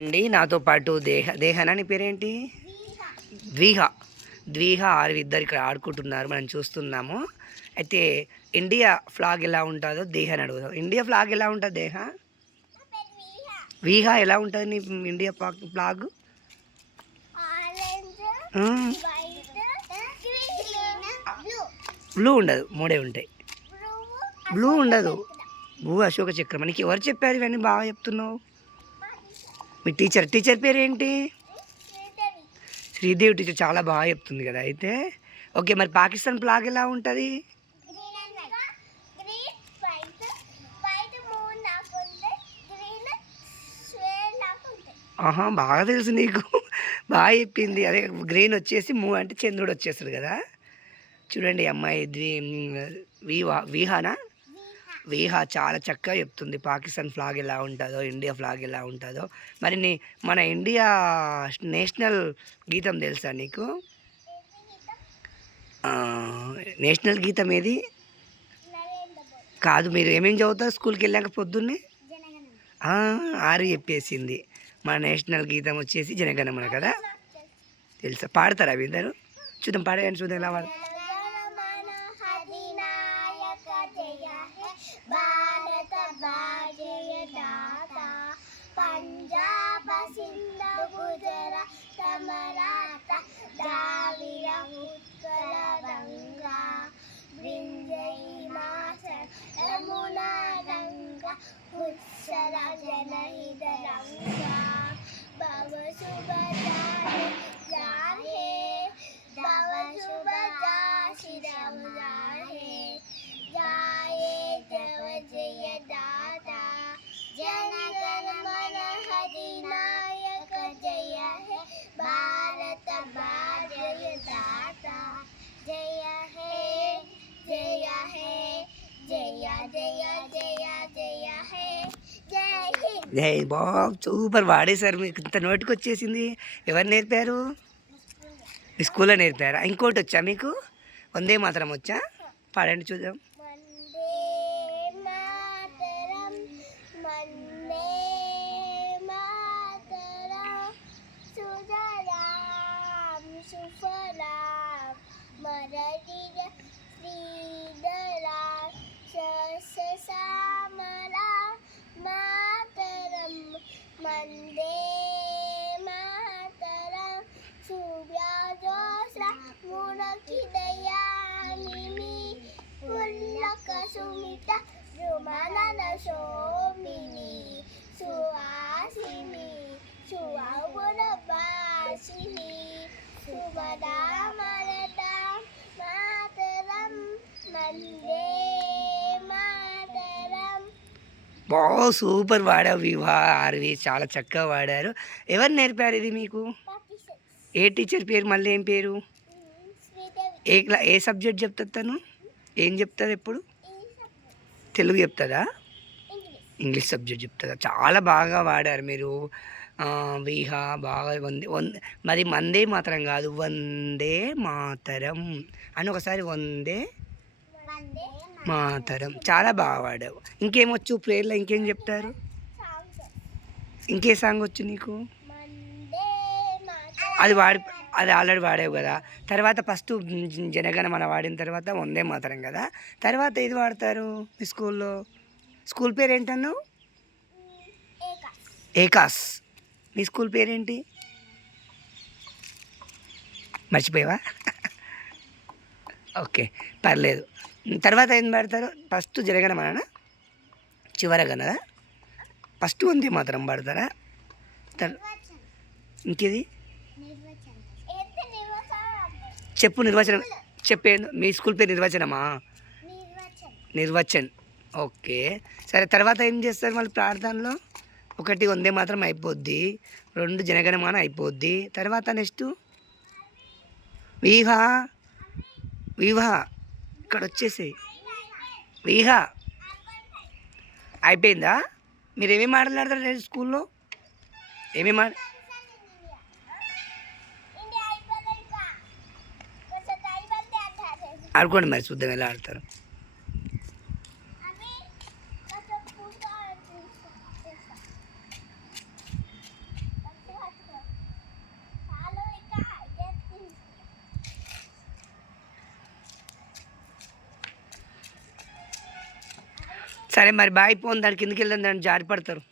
అండి. నాతో పాటు దేహ దేహనా నీ పేరేంటి? ద్విహ. ద్విహ ఆరు ఇద్దరు ఇక్కడ ఆడుకుంటున్నారు. మనం చూస్తున్నాము. అయితే ఇండియా ఫ్లాగ్ ఎలా ఉంటుందో దేహని అడుగుదాం. ఇండియా ఫ్లాగ్ ఎలా ఉంటుంది దేహ? వీహ ఎలా ఉంటుంది నీ ఇండియా ఫ్లాగ్? బ్లూ ఉండదు. మూడే ఉంటాయి. బ్లూ ఉండదు. భూ అశోక చక్రం. నీకు ఎవరు చెప్పారు ఇవన్నీ బాగా చెప్తున్నావు? మీ టీచర్ టీచర్ పేరు ఏంటి శ్రీదేవి టీచర్ చాలా బాగా చెప్తుంది కదా అయితే. ఓకే మరి పాకిస్తాన్ ఫ్లాగ్ ఎలా ఉంటుంది? ఆహా బాగా తెలుసు నీకు. బాగా చెప్పింది. అదే గ్రీన్ వచ్చేసి మూ అంటే చంద్రుడు వచ్చేస్తాడు కదా. చూడండి అమ్మాయి ద్వి వీహా వీహానా? వేహ చాలా చక్కగా చెప్తుంది. పాకిస్తాన్ ఫ్లాగ్ ఎలా ఉంటుందో ఇండియా ఫ్లాగ్ ఎలా ఉంటుందో. మరి నీ మన ఇండియా నేషనల్ గీతం తెలుసా నీకు? నేషనల్ గీతం ఏది? కాదు మీరు ఏమేమి చదువుతారు స్కూల్కి వెళ్ళాక పొద్దున్నే? ఆరు చెప్పేసింది. మన నేషనల్ గీతం వచ్చేసి జనగణమన కదా? తెలుసా? పాడతారా అవి ఇద్దరు చూద్దాం పాడేయండి చూద్దాం ఎలా పాడతారు பஞ்சாப சிந்து குஜரா தமராத திராவிட உட்கல கங்கா விஞ்சை மாசர் யமுனா கங்கா உத்சல జయ జయ జయ హే జై హింద్. జై బాబ్ సూపర్ వాడేశారు మీకు. ఇంత నోటికి వచ్చేసింది ఎవరు నేర్పారు? మీ స్కూల్లో నేర్పారా? ఇంకోటి వచ్చా మీకు? వందే మాత్రం వచ్చా? పాడండి చూద్దాం వందే మాతరం వందే మాతరం సుజలాం సుఫలాం మరడియ శ్రీధరా సస్యశ్యామలా మాతరం వందే మాతరం సూర్యోదోస్ర మునకిదయామిని పుల్లక సుమిత రుమనన సోమిని సువాసిని సువగుణ వాసిని శుభదామరద మాతరం వందే మాతరం బా సూపర్ వాడావు వివా ఆర్వి. చాలా చక్కగా వాడారు. ఎవరు నేర్పారు ఇది మీకు? ఏ టీచర్ పేరు? మళ్ళీ ఏం పేరు? ఏ క్లా ఏ సబ్జెక్ట్ చెప్తుంది తను? ఏం చెప్తుంది ఎప్పుడు? తెలుగు చెప్తుందా ఇంగ్లీష్. సబ్జెక్ట్ చెప్తుందా చాలా బాగా వాడారు మీరు. విహా బాగా వందే వంద మరి మందే మాత్రం కాదు వందే మాతరం. అని ఒకసారి వందే మాతరం చాలా బాగా వాడావు ఇంకేమొచ్చు ప్రేయర్లో ఇంకేం చెప్తారు? ఇంకే సాంగ్ వచ్చు నీకు? అది వాడి అది ఆల్రెడీ వాడావు కదా. తర్వాత ఫస్ట్ జనగణ మన వాడిన తర్వాత వందే మాతరం కదా. తర్వాత ఏది వాడతారు మీ స్కూల్లో? స్కూల్ పేరు ఏంటన్నావు ఏకాస్. మీ స్కూల్ పేరేంటి? మర్చిపోయావా? ఓకే పర్లేదు. తర్వాత ఏం పాడతారు? ఫస్ట్ జరగనమనా చివరగనదా ఫస్ట్ ఉంది మాత్రం పాడతారా? ఇంకేది? చెప్పు నిర్వచనం. చెప్పేయండి మీ స్కూల్ పేరు నిర్వచనమా? నిర్వచన్. ఓకే. సరే తర్వాత ఏం చేస్తారు మళ్ళీ ప్రార్థనలో? ఒకటి వందే మాత్రం అయిపోద్ది. రెండు జనగణమాన అయిపోద్ది. తర్వాత నెక్స్ట్? వివాహ. వివాహ. ఇక్కడ వచ్చేసి వీహా అయిపోయిందా మీరు ఏమేమి మాట్లాడతారు లేదు స్కూల్లో ఏమేమి మా ఆడుకోండి మరి చూద్దాం ఎలా ఆడతారు సరే మరి బాయ్ పోను దాని కిందకి వెళ్దాం దాన్ని జారి పడతారు